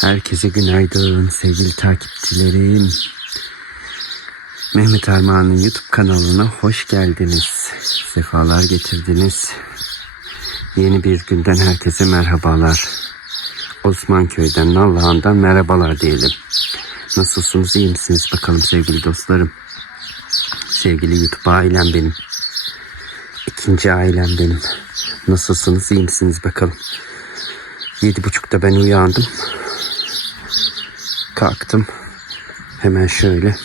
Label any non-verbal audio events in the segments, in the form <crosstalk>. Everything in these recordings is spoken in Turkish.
Herkese günaydın sevgili takipçilerim. Mehmet Armağan'ın YouTube kanalına hoş geldiniz. Sefalar getirdiniz. Yeni bir günden herkese merhabalar. Osmanköy'den, Nallıhan'dan merhabalar diyelim. Nasılsınız, iyi misiniz bakalım sevgili dostlarım? Sevgili YouTube ailem benim. İkinci ailem benim. Nasılsınız, iyi misiniz bakalım? Yedi buçukta ben uyandım. Kalktım. Hemen şöyle.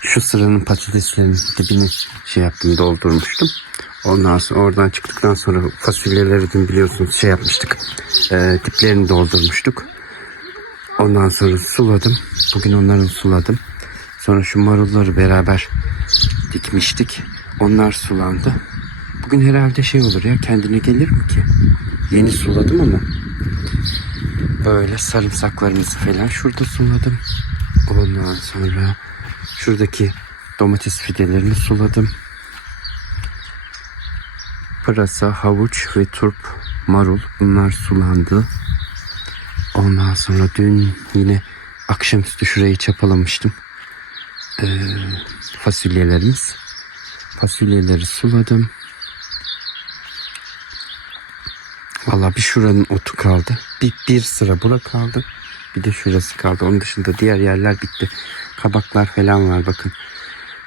Şu sıranın patateslerinin dibini şey yaptım doldurmuştum. Ondan sonra oradan çıktıktan sonra fasulyeleri dün biliyorsunuz şey yapmıştık. E, diplerini doldurmuştuk. Ondan sonra suladım. Bugün onları suladım. Sonra şu marulları beraber dikmiştik. Onlar sulandı. Bugün herhalde şey olur ya kendine gelir mi ki? Yeni suladım ama. Böyle sarımsaklarımızı falan şurada suladım. Ondan sonra şuradaki domates fidelerini suladım. Pırasa, havuç ve turp, marul bunlar sulandı. Ondan sonra dün yine akşamüstü şurayı çapalamıştım. Ee, fasulyelerimiz. Fasulyeleri suladım. Valla bir şuranın otu kaldı. Bir, bir sıra bura kaldı. Bir de şurası kaldı. Onun dışında diğer yerler bitti. Kabaklar falan var bakın.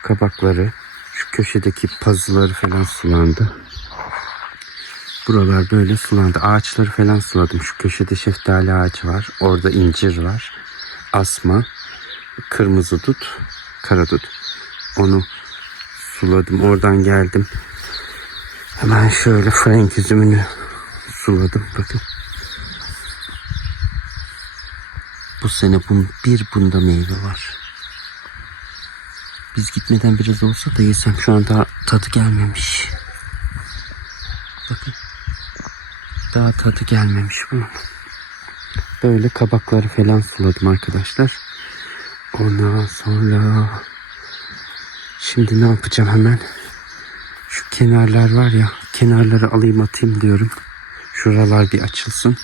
Kabakları, şu köşedeki pazıları falan sulandı. Buralar böyle sulandı. Ağaçları falan suladım. Şu köşede şeftali ağacı var. Orada incir var. Asma, kırmızı dut, kara dut. Onu suladım. Oradan geldim. Hemen şöyle frank üzümünü suladım. Bakın. Bu sene bun, bir bunda meyve var. Biz gitmeden biraz olsa da yesem şu an daha tadı gelmemiş. Bakın. Daha tadı gelmemiş bunun. Böyle kabakları falan suladım arkadaşlar. Ondan sonra şimdi ne yapacağım hemen? Şu kenarlar var ya kenarları alayım atayım diyorum. Şuralar bir açılsın.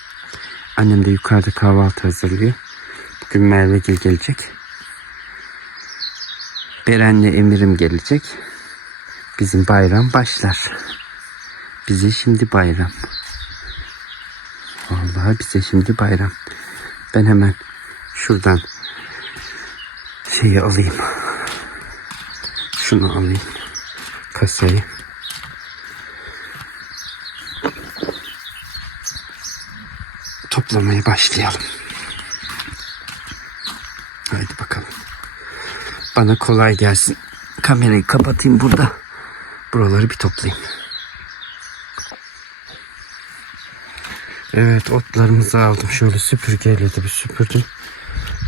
Annem de yukarıda kahvaltı hazırlıyor. Bugün Merve Gil gelecek. Beren'le Emir'im gelecek. Bizim bayram başlar. Bize şimdi bayram. Vallahi bize şimdi bayram. Ben hemen şuradan şeyi alayım. Şunu alayım. Kasayı. Toplamaya başlayalım. Haydi bakalım. Bana kolay gelsin. Kamerayı kapatayım burada. Buraları bir toplayayım. Evet otlarımızı aldım. Şöyle süpürgeyle de bir süpürdüm.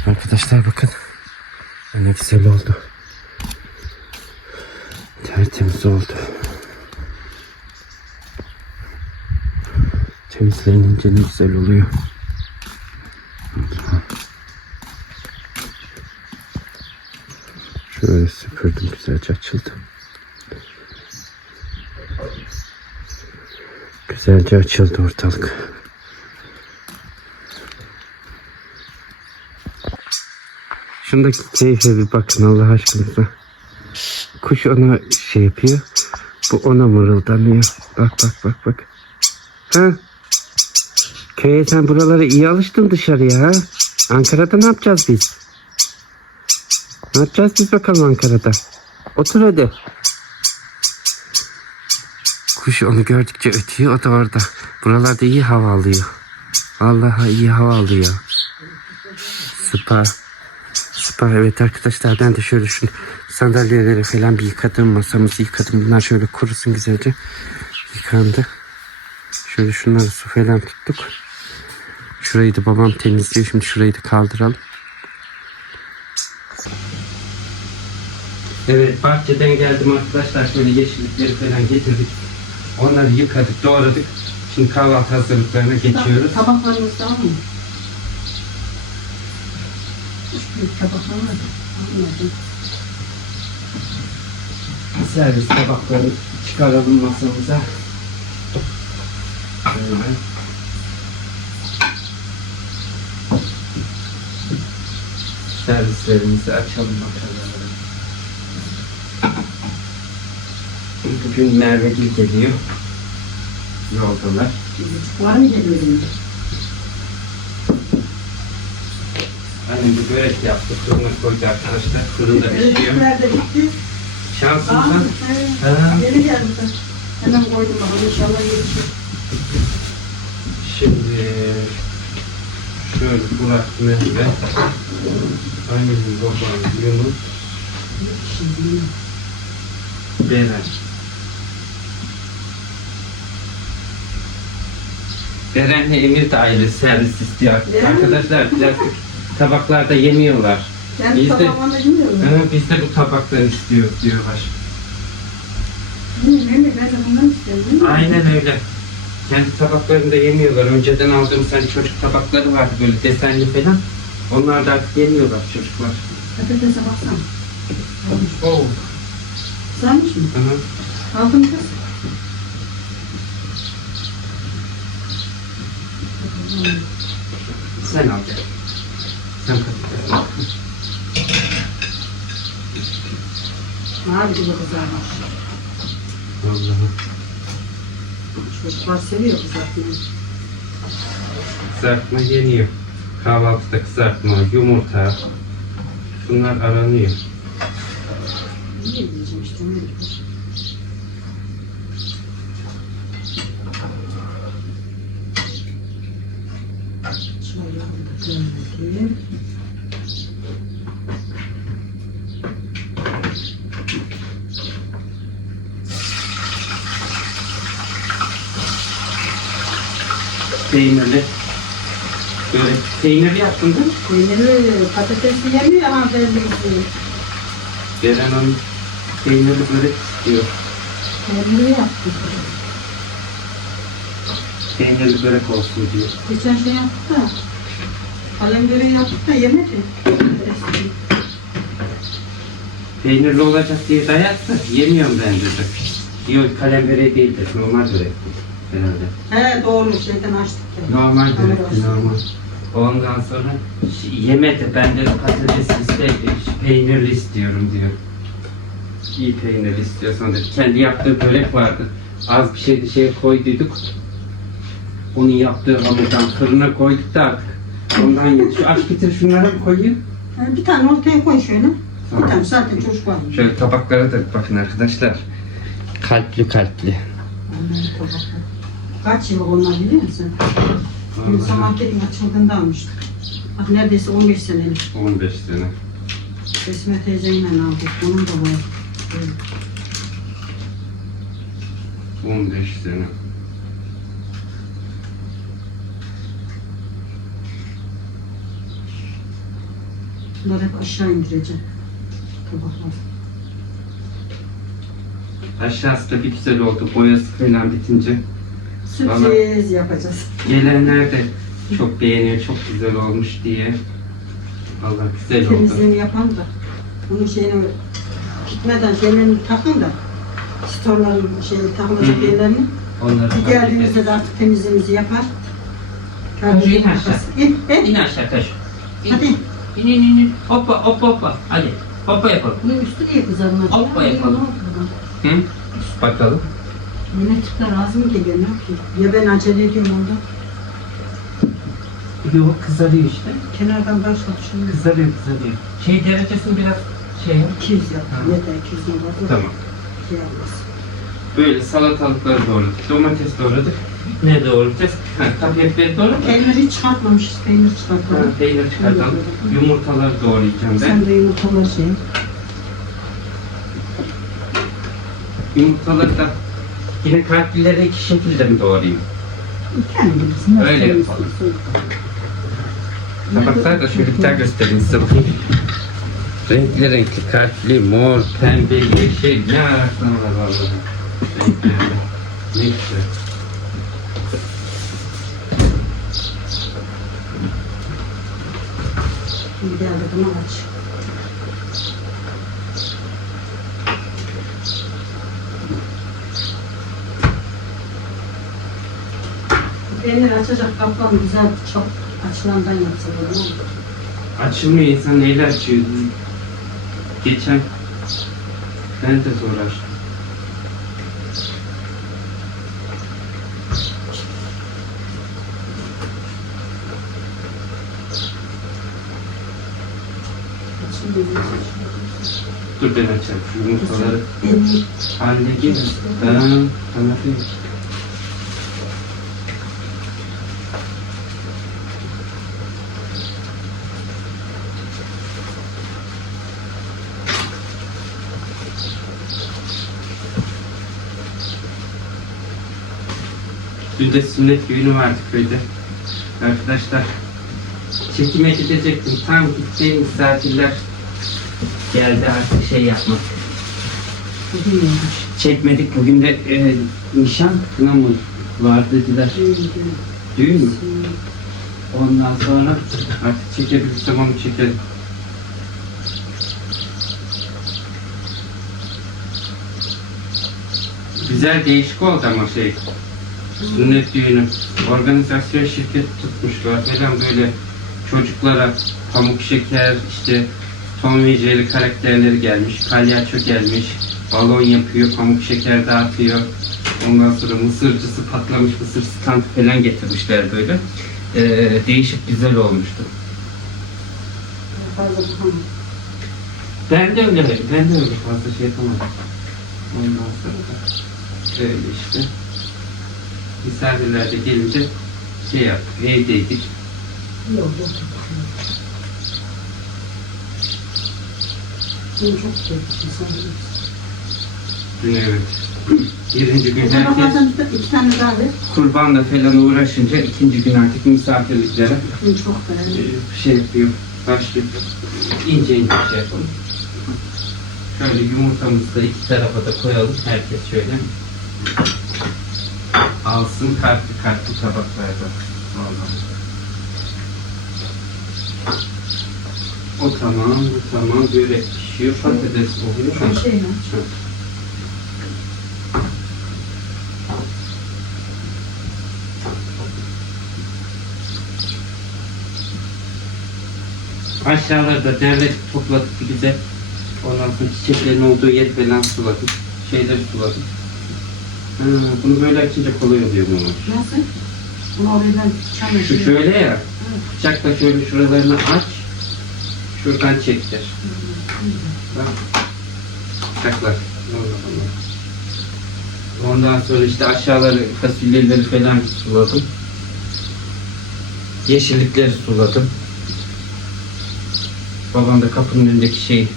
Arkadaşlar bakın. Ne güzel oldu. Tertemiz oldu. Temizlenince ne güzel oluyor. Süpürdüm güzelce açıldı. Güzelce açıldı ortalık. Şundaki keyfe bir bakın Allah aşkınıza. Kuş ona şey yapıyor. Bu ona mırıldanıyor. Bak bak bak bak. Ha? Köye sen buralara iyi alıştın dışarıya ha? Ankara'da ne yapacağız biz? Ne yapacağız biz bakalım Ankara'da? Otur hadi. Kuş onu gördükçe ötüyor o da orada. Buralarda iyi hava alıyor. Vallahi iyi hava alıyor. Spa. Spa evet arkadaşlar ben de şöyle şu sandalyeleri falan bir yıkadım. Masamızı yıkadım. Bunlar şöyle kurusun güzelce. Yıkandı. Şöyle şunları su falan tuttuk. Şurayı da babam temizliyor. Şimdi şurayı da kaldıralım. Evet bahçeden geldim arkadaşlar. Şöyle yeşillikleri falan getirdik. Onları yıkadık, doğradık. Şimdi kahvaltı hazırlıklarına geçiyoruz. Tabaklarımız da mı? Üç büyük tabaklar var. Anladım. Servis tabakları çıkaralım masamıza. Böyle. servislerimizi açalım bakalım. Bugün Merve Gül geliyor. Yoldalar. Çocuk var mı geliyor? Hani bir börek yaptık. Fırına koydu arkadaşlar. Fırında pişiyor. Elektrikler de gitti. Aa, Şansımıza evet. Ha. Yeni geldi. Hemen koydum bakalım inşallah yetişir. şimdi şöyle Burak Mehmet Annemin babam Yunus Şimdi Beren Beren'le Emir de ayrı servis istiyor. Arkadaşlar plastik tabaklarda yemiyorlar. kendi Biz de-. Ha, biz de bu tabakları istiyoruz diyorlar. Bilmiyorum ben de bundan istiyorum? Aynen öyle. Kendi tabaklarında yemiyorlar. Önceden aldığımız hani çocuk tabakları vardı böyle desenli falan. Onlar da artık yemiyorlar çocuklar. Patatese baksana. Almış. Oh. Güzelmiş mi? Hı hı. Aldın kız. Sen al gel. Sen al. Mavi gibi kızarmış. Allah'ım. Çocuklar seviyor kızartmayı. Kızartma yeniyor. Kahvaltıda kızartma, yumurta. Bunlar aranıyor. İyi diyeceğim işte ne diyeceğim. Şöyle da göndereyim. Peynirli. Böyle peynir yaptın değil mi? Peynirli patatesli yemiyor ama istiyorum. Beren Hanım peynirli börek istiyor. Peynirli yaptık. Peynirli börek olsun diyor. Geçen şey yaptık da. Kalem böreği yaptık da yemedi. Peynirli olacak diye dayattı. Yemiyorum ben dedi. Yok kalem böreği değil de normal börek herhalde. He doğru şeyden açtık ya. Normal börek normal. Ondan sonra "Ş- yemedi. Ben de patates isteydi. Peynirli istiyorum diyor. İyi peynirli istiyorsan dedi. Kendi yaptığı börek vardı. Az bir şey şeye koyduyduk. Onun yaptığı hamurdan fırına koyduk da artık. Ondan. Şu aç getir şunları koyayım. Bir tane ortaya koy şöyle. Tamam. Bir tane zaten çocuk var. Şöyle tabaklara da bakın arkadaşlar. Kalpli kalpli. Kaç yıl onlar biliyor musun? Gülsa marketin açıldığında almıştık. Bak neredeyse 15 senelik. 15 sene. Esme teyzeyle aldık. Onun da var. 15 sene. Bunları hep aşağı indireceğim. Tabaklar. Aşağısı da bir güzel oldu. Boyası falan bitince. Sürpriz yapacağız. Gelenler de çok beğeniyor. Çok güzel olmuş diye. Vallahi güzel oldu. Temizliğini yapan da. Bunun şeyini gitmeden şeylerini takın da. Storların şeyi takılacak Hı yerlerini. Onları Bir geldiğimizde de artık temizliğimizi yapar. Taşı in aşağı. İn, in. İn aşağı taş. Hadi. İn in in. Hoppa hoppa hoppa. Hadi. Hoppa yapalım. Bunun üstü niye kızarmadı? Hoppa ya? yapalım. Ne oldu buna? Hı? Bakalım. Yine çıkar ağzı mı geliyor ne yapayım? Ya ben acele ediyorum orada. Yok kızarıyor işte. Kenardan başla şunu. Kızarıyor kızarıyor. Şey derecesini biraz şey yap. 200 yap. Ha. Yeter 200 ne var? Tamam. Şey yapmaz. Böyle salatalıkları doğradık. Domates doğradık. Ne doğrayacağız? Ha, tabiatları doğradık. Peyniri hiç çıkartmamışız. Peynir Ha, çıkartalım. peynir çıkartalım. Yumurtaları doğrayacağım ben. Sen de yumurtaları şey. Yumurtaları da yine kalplileri iki şekilde mi doğrayayım? Kendi bilirsin. nasıl Öyle yapalım. Tabaklar da şöyle bir daha göstereyim size bakayım. Renkli renkli kalpli, mor, pembe, yeşil ne ararsan var vallahi. Renklerde. Ne güzel. Şimdi açacak kaplan güzel çok açılandan yapsa böyle olur. Açılmıyor insan neyle açıyor? Geçen ben de zor. Dur ben açayım. Şu yumurtaları haline gelir. Tamam, tamam. Dün de sünnet düğünü vardı köyde. Arkadaşlar çekime gidecektim. Tam gittiğim misafirler geldi artık şey yapmak. bugün. Çekmedik bugün de e, nişan kına mı var dediler. Düğün mü? Ondan sonra artık çekebilirsem onu çekelim. Güzel değişik oldu ama şey. Sünnet düğünü. Organizasyon şirket tutmuşlar falan böyle çocuklara pamuk şeker işte Tom ve Jerry karakterleri gelmiş. Palyaço gelmiş. Balon yapıyor, pamuk şeker dağıtıyor. Ondan sonra mısırcısı patlamış mısır stand falan getirmişler böyle. Ee, değişik güzel olmuştu. Ben de öyle, ben de öyle fazla şey yapamadım. Ondan sonra da öyle işte. Misafirler de gelince şey yaptık, evdeydik. Yok yok. Dün çok kötü. Dün evet. Birinci gün O herkes iki tane daha ver. kurbanla falan uğraşınca ikinci gün artık misafirliklere Dün çok e, beğendim. şey yapıyor, başlıyor. İnce ince şey yapalım. Şöyle yumurtamızı da iki tarafa da koyalım. Herkes şöyle alsın kartlı kartlı tabaklarda. Vallahi. O tamam, bu tamam. Böyle pişiyor. Patates oluyor. Çok şey lan. Aşağılarda derledik topladık bir güzel. Ondan sonra çiçeklerin olduğu yer falan suladık. Şeyler suladık. Ha, bunu böyle açınca kolay oluyor bu. Nasıl? Bunu oraya ben Şu şöyle ya. Bıçakla şöyle şuralarını aç. Şuradan çektir. Bak. Allah. Ondan sonra işte aşağıları fasulyeleri falan suladım. Yeşillikleri suladım. Babam da kapının önündeki şey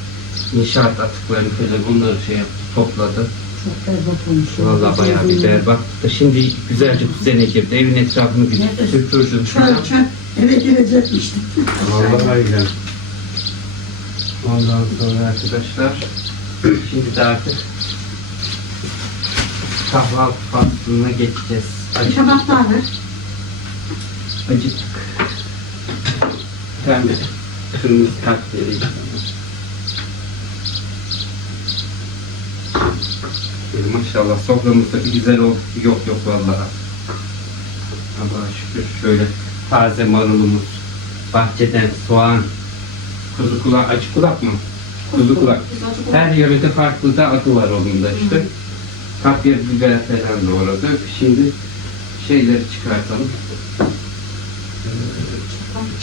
inşaat atıklarını falan onları şey yaptı, topladı. Çok berbat olmuş. Vallahi bayağı bir berbat. Da Şimdi güzelce düzene girdi. Evin etrafını bir süpürdüm. Çöl çöl. Eve girecekmiştim. Vallahi öyle. Ondan sonra arkadaşlar şimdi de artık kahvaltı faslına geçeceğiz. Acıktık. Acıktık. Bir tane kırmızı kart vereyim maşallah soframızda bir güzel oldu. Yok yok vallahi. Allah'a şükür şöyle taze marulumuz, bahçeden soğan, kuzu kulak, acı kulak mı? Kuzu kulak. Her yörede farklı da adı var onun da işte. Kapya biber falan doğradık. Şimdi şeyleri çıkartalım.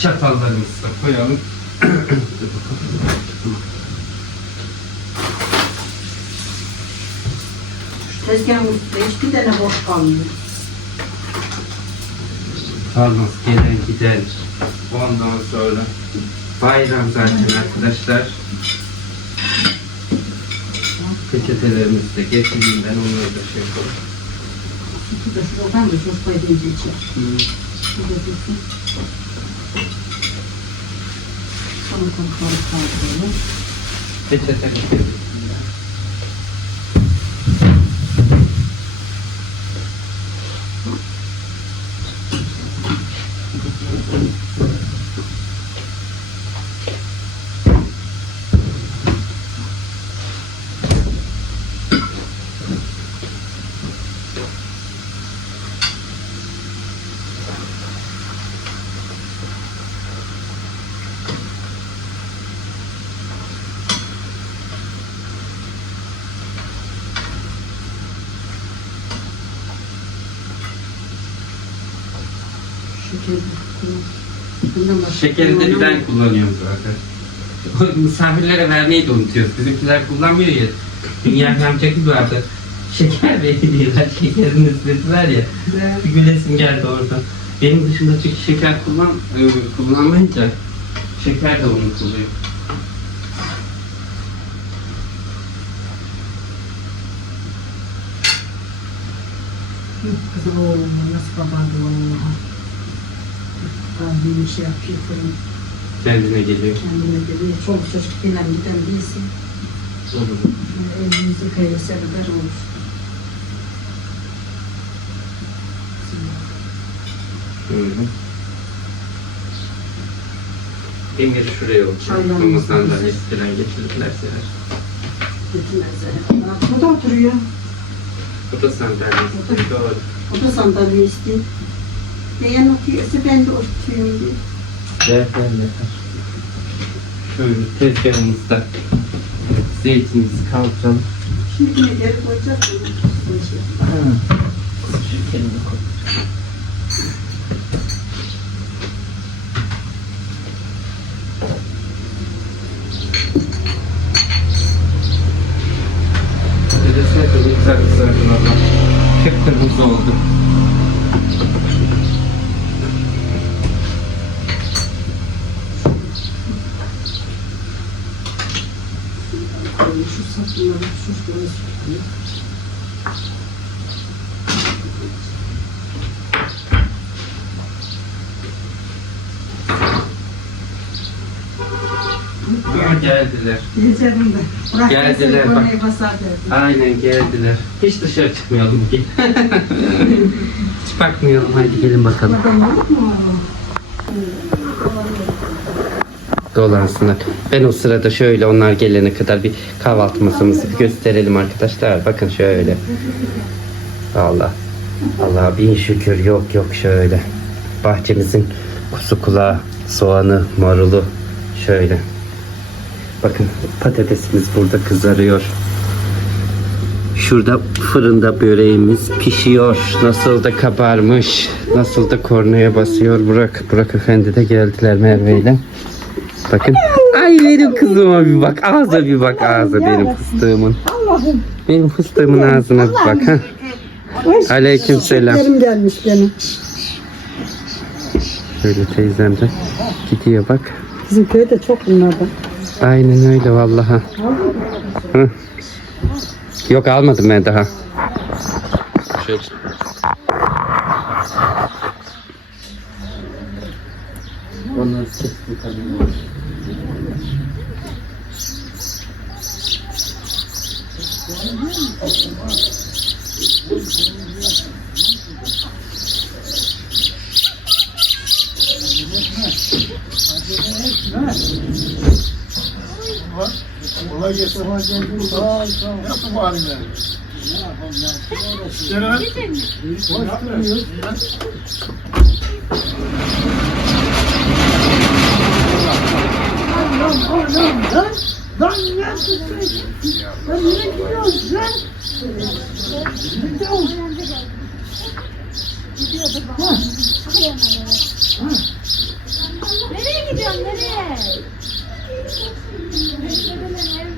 Çatallarımızı da koyalım. Üstünde hiçbir tane boş kalmıyor. Kalmaz gelen gider. Ondan sonra bayram zaten arkadaşlar. Peçetelerimizi de getireyim ben onları da şey yapalım. De şuradan da sos koyduğunca içer. Hı. Şurada dursun. Salatalıkları kaldıralım. Peçete getireyim. Bundan başka Şekeri de ben kullanıyorum zaten. <laughs> Misafirlere vermeyi de unutuyoruz. Bizimkiler kullanmıyor ya. Dünya amca gibi vardı. Şeker veriyorlar. Şekerin üstesi var ya. Bir gülesim geldi orada. Benim dışında çünkü şeker kullan, e, kullanmayınca şeker de unutuluyor. Kızım oğlum nasıl babandı oğlum. Abi bir şey yapıyor fırın Kendine geliyor. kendine geliyor. Çoluk çocuk gelen giden birisi. Olur. Elimizi kayırsa kadar olur. Şöyle. Emir şuraya oturuyor. Ama sandalyesi falan getirdilerse eğer. Getirmezler. Bak, O da oturuyor. O da sandalyesi. Doğru. O da sandalye istiyor. Beğen oturuyorsa ben de diyor. Ver ver yeter. Şöyle tezgahımızda zeytinimizi kaldıralım. Şimdi yine geri koyacağız mı? Böyle şey. Şekerini koy. Patatesine kadar güzel kızardın adam. Kıpkırmızı oldu. Böyle Şu sapınları, şu şuraya sürtüyor. Ha, geldiler. Geleceğim de. Bırak Geldiler, bak. Aynen geldiler. Hiç dışarı çıkmayalım bugün. <laughs> Hiç bakmayalım. Hadi gelin bakalım. Bakalım yok mu? Dolansınlar. Ben o sırada şöyle onlar gelene kadar bir kahvaltı masamızı bir gösterelim arkadaşlar. Bakın şöyle. Allah. Allah bin şükür yok yok şöyle. Bahçemizin kusu kulağı, soğanı, marulu şöyle. Bakın patatesimiz burada kızarıyor. Şurada fırında böreğimiz pişiyor. Nasıl da kabarmış. Nasıl da kornaya basıyor. Burak, Burak Efendi de geldiler Merve ile. Bakın. Ay benim kızıma bir bak. Ağza bir bak ağza benim fıstığımın. Allah'ım. Benim fıstığımın ağzına bir bak. Ha. Aleyküm selam. Gelmiş benim. Şöyle teyzem de gidiyor bak. Bizim köyde çok bunlardan. Aynen öyle vallahi. Hı. Yok almadım ben daha. Şöyle. Onları kestim tabii. Kolay gelsin. Kolay gelsin. Sağ ol. Sağ ol. Nasıl bu halinler? Serhat. Hoş duruyoruz. Nereye gidiyorsun nereye? Benim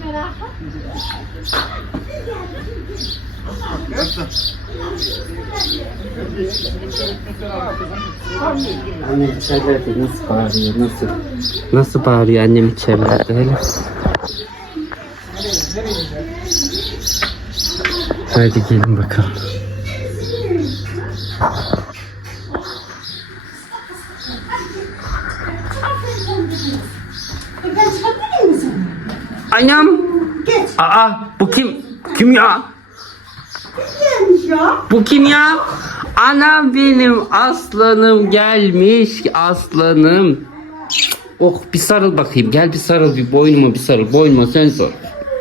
merakı. Annem içeride nasıl bağırıyor nasıl? Nasıl bağırıyor annem içeride hele? Hadi gelin bakalım. Geç. Aa bu kim? Kim ya? Ya. Bu kim ya? Anam benim aslanım gelmiş aslanım. Oh bir sarıl bakayım gel bir sarıl bir boynuma bir sarıl boynuma sen sor.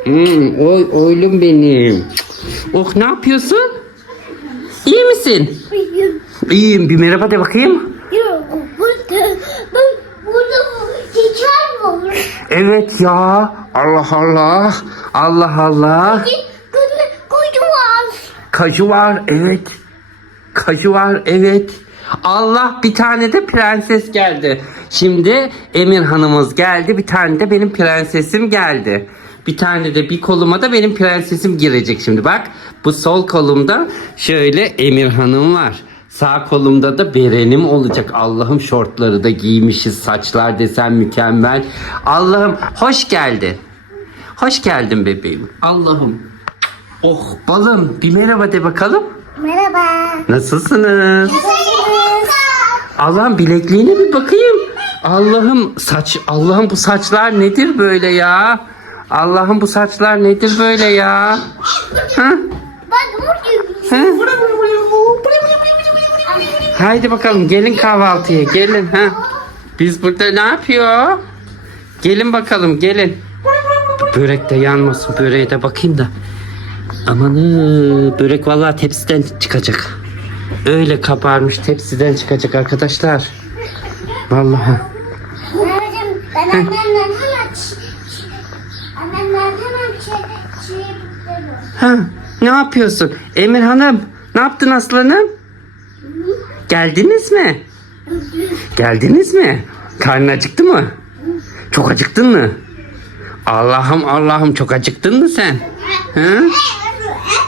Hmm, oy oylum benim. Oh ne yapıyorsun? İyi misin? İyiyim bir merhaba de bakayım. Yok burada. Evet ya Allah Allah Allah Allah. Var. Kaju var evet. Kaju var evet. Allah bir tane de prenses geldi. Şimdi Emir hanımız geldi. Bir tane de benim prensesim geldi. Bir tane de bir koluma da benim prensesim girecek şimdi. Bak bu sol kolumda şöyle Emir hanım var. Sağ kolumda da berenim olacak. Allah'ım şortları da giymişiz. Saçlar desen mükemmel. Allah'ım hoş geldin. Hoş geldin bebeğim. Allah'ım. Oh balım bir merhaba de bakalım. Merhaba. Nasılsınız? Allah'ım bilekliğine bir bakayım. Allah'ım saç Allah'ım bu saçlar nedir böyle ya? Allah'ım bu saçlar nedir böyle ya? Burada. Ha? Haydi bakalım gelin kahvaltıya gelin ha. Biz burada ne yapıyor? Gelin bakalım gelin. Börek de yanmasın böreğe de bakayım da. Amanı börek vallahi tepsiden çıkacak. Öyle kabarmış tepsiden çıkacak arkadaşlar. Vallahi. Anneciğim ben annemden hemen annemden hemen çiğ çiğ Ha, ne yapıyorsun? Emir Hanım, ne yaptın aslanım? Geldiniz mi? Geldiniz mi? Karnın acıktı mı? Çok acıktın mı? Allah'ım Allah'ım çok acıktın mı sen? Ha?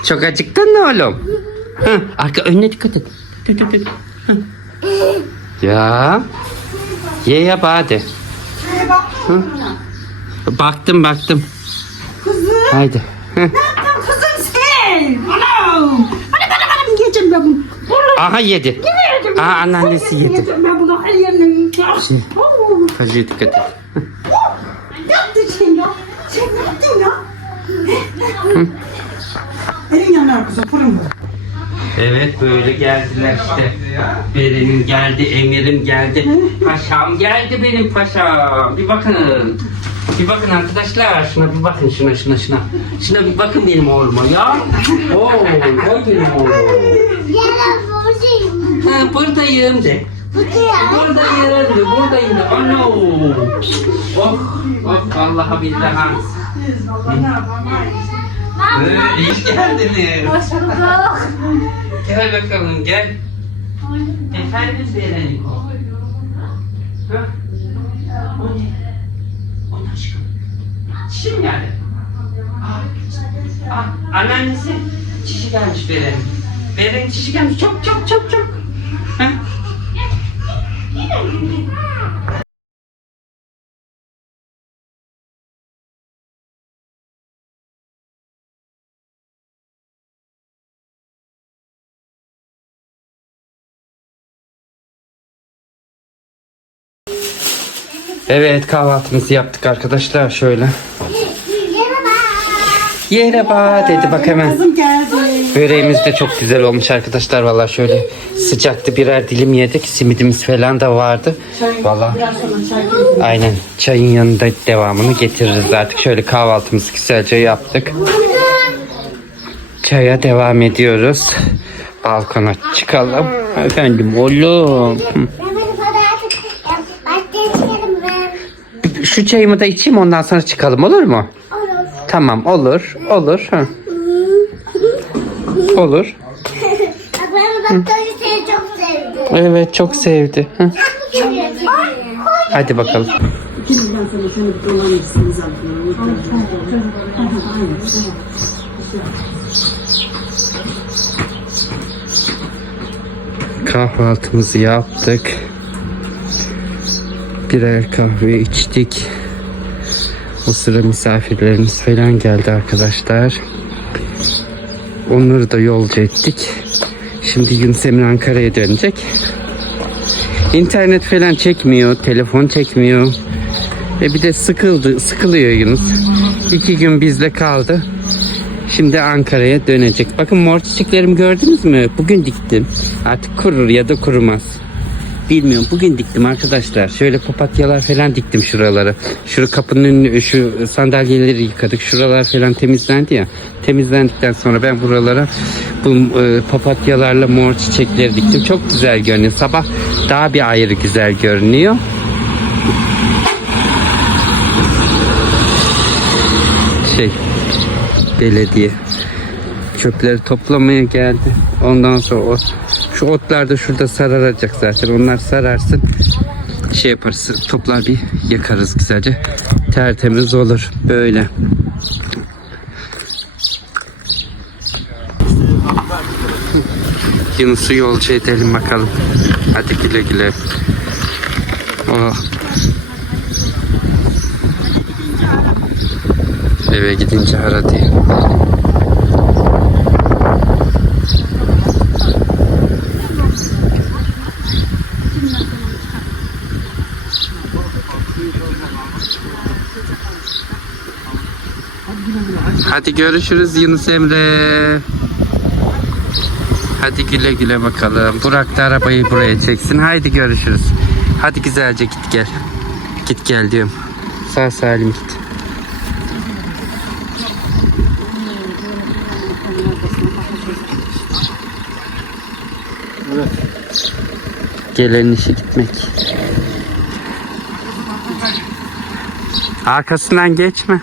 Çok acıktın mı oğlum? Ha, arka önüne dikkat et. Ya. Ye yap hadi. Hı? Baktım baktım. Kızım. Haydi. Hı. Ne yaptın kızım sen? Anam. Hadi bana bana geçin ben bunu. Aha yedi. Aha anneannesi yedi. Yiyeceğim ben bunu her yerine. Şey. Oo, Hacıya dikkat et. Ne yaptın sen ya? Sen ne yaptın ya? Elin yanar kızım fırın mı? Evet böyle geldiler işte. Benim geldi, Emir'im geldi. Paşam geldi benim paşam. Bir bakın. Bir bakın arkadaşlar. Şuna bir bakın şuna şuna şuna. Şuna bir bakın benim oğluma ya. Oo, oy benim oğlum. Gel buradayım. Ha, buradayım de. Buradayım. Buradayım de, buradayım de. Ano. Oh, oh vallahi billahi. Böyle iyi geldiniz. Hoş bulduk. Gel bakalım gel. Efendim Zeynep. Ha? O ne? O ne aşkım? Çişi mi geldi? Ah, ah, anneannesi çişi gelmiş Beren. Beren çişi gelmiş. Çok çok çok çok. Ha? Evet kahvaltımızı yaptık arkadaşlar şöyle. Yere ba dedi bak hemen. Böreğimiz de çok güzel olmuş arkadaşlar. Valla şöyle sıcaktı birer dilim yedik. Simidimiz falan da vardı. Valla aynen çayın yanında devamını getiririz artık. Şöyle kahvaltımızı güzelce yaptık. Çaya devam ediyoruz. Balkona çıkalım. Efendim oğlum. Hı. Ben böyle para artık başka içerim ben. Şu çayımı da içeyim ondan sonra çıkalım olur mu? Olur. Tamam olur. Olur. Hı. Olur. <laughs> Ben doktoru seni çok sevdim. Evet çok sevdi. Hı. Hadi bakalım. Kahvaltımızı yaptık. Birer kahve içtik. O sıra misafirlerimiz falan geldi arkadaşlar. Onları da yolcu ettik. Şimdi Yunus Ankara'ya dönecek. İnternet falan çekmiyor, telefon çekmiyor. Ve bir de sıkıldı, sıkılıyor Yunus. İki gün bizle kaldı. Şimdi Ankara'ya dönecek. Bakın mor çiçeklerimi gördünüz mü? Bugün diktim. Artık kurur ya da kurumaz. Bilmiyorum. Bugün diktim arkadaşlar. Şöyle papatyalar falan diktim şuraları. Şu kapının şu sandalyeleri yıkadık. Şuralar falan temizlendi ya. Temizlendikten sonra ben buralara bu e, papatyalarla mor çiçekleri diktim. Çok güzel görünüyor. Sabah daha bir ayrı güzel görünüyor. Şey belediye çöpleri toplamaya geldi. Ondan sonra o Şu otlar da şurada sararacak zaten. Onlar sararsın. Şey yaparız. Toplar bir yakarız güzelce. Tertemiz olur. Böyle. Yunus'u yolcu edelim bakalım. Hadi güle güle. Oh. Eve gidince ara diye. Hadi görüşürüz Yunus Emre. Hadi güle güle bakalım. Burak da arabayı buraya çeksin. Haydi görüşürüz. Hadi güzelce git gel. Git gel diyorum. Sağ salim git. Gelen işi gitmek. Arkasından geçme.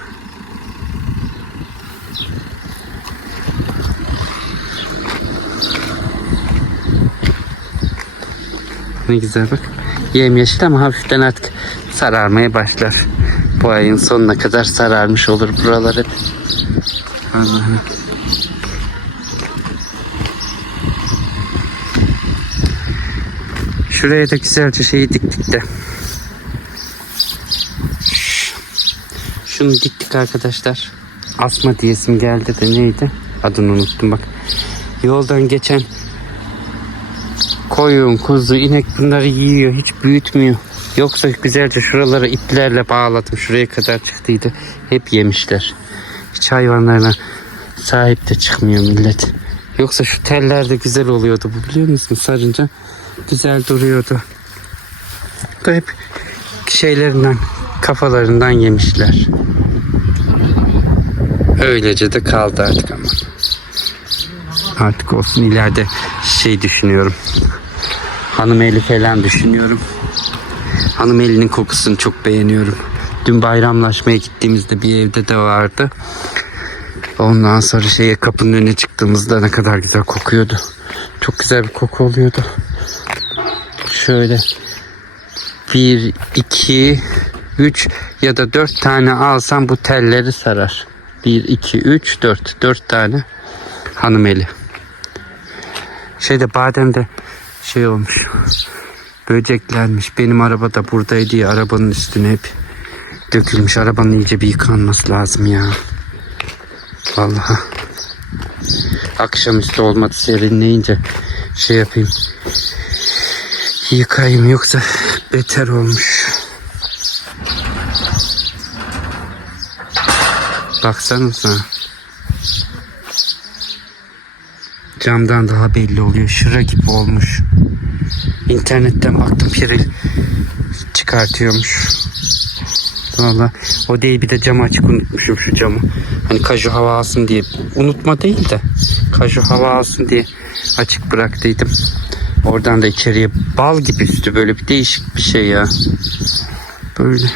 Ne güzel bak. Yemyeşil ama hafiften artık sararmaya başlar. Bu ayın sonuna kadar sararmış olur buralar hep. Allah'ım. Şuraya da güzelce şeyi diktik de. Şunu diktik arkadaşlar. Asma diyesim geldi de neydi? Adını unuttum bak. Yoldan geçen koyun, kuzu, inek bunları yiyor. Hiç büyütmüyor. Yoksa güzelce şuralara iplerle bağladım. Şuraya kadar çıktıydı. Hep yemişler. Hiç hayvanlarına sahip de çıkmıyor millet. Yoksa şu teller de güzel oluyordu. Bu biliyor musun? Sarınca güzel duruyordu. Da hep şeylerinden, kafalarından yemişler. Öylece de kaldı artık ama. Artık olsun ileride şey düşünüyorum. Hanım eli falan düşünüyorum. Hanım elinin kokusunu çok beğeniyorum. Dün bayramlaşmaya gittiğimizde bir evde de vardı. Ondan sonra şeye kapının önüne çıktığımızda ne kadar güzel kokuyordu. Çok güzel bir koku oluyordu. Şöyle bir, iki, üç ya da dört tane alsam bu telleri sarar. Bir, iki, üç, dört. Dört tane hanım eli. Şeyde bademde şey olmuş. Böceklenmiş. Benim araba da buradaydı ya. Arabanın üstüne hep dökülmüş. Arabanın iyice bir yıkanması lazım ya. Vallahi. Akşamüstü olmadı serinleyince şey yapayım. Yıkayayım yoksa beter olmuş. Baksanıza. Camdan daha belli oluyor. Şıra gibi olmuş. İnternetten baktım Piril çıkartıyormuş. Valla o değil bir de camı açık unutmuşum şu camı. Hani kaju hava alsın diye. Unutma değil de kaju hava alsın diye açık bıraktıydım. Oradan da içeriye bal gibi üstü böyle bir değişik bir şey ya. Böyle.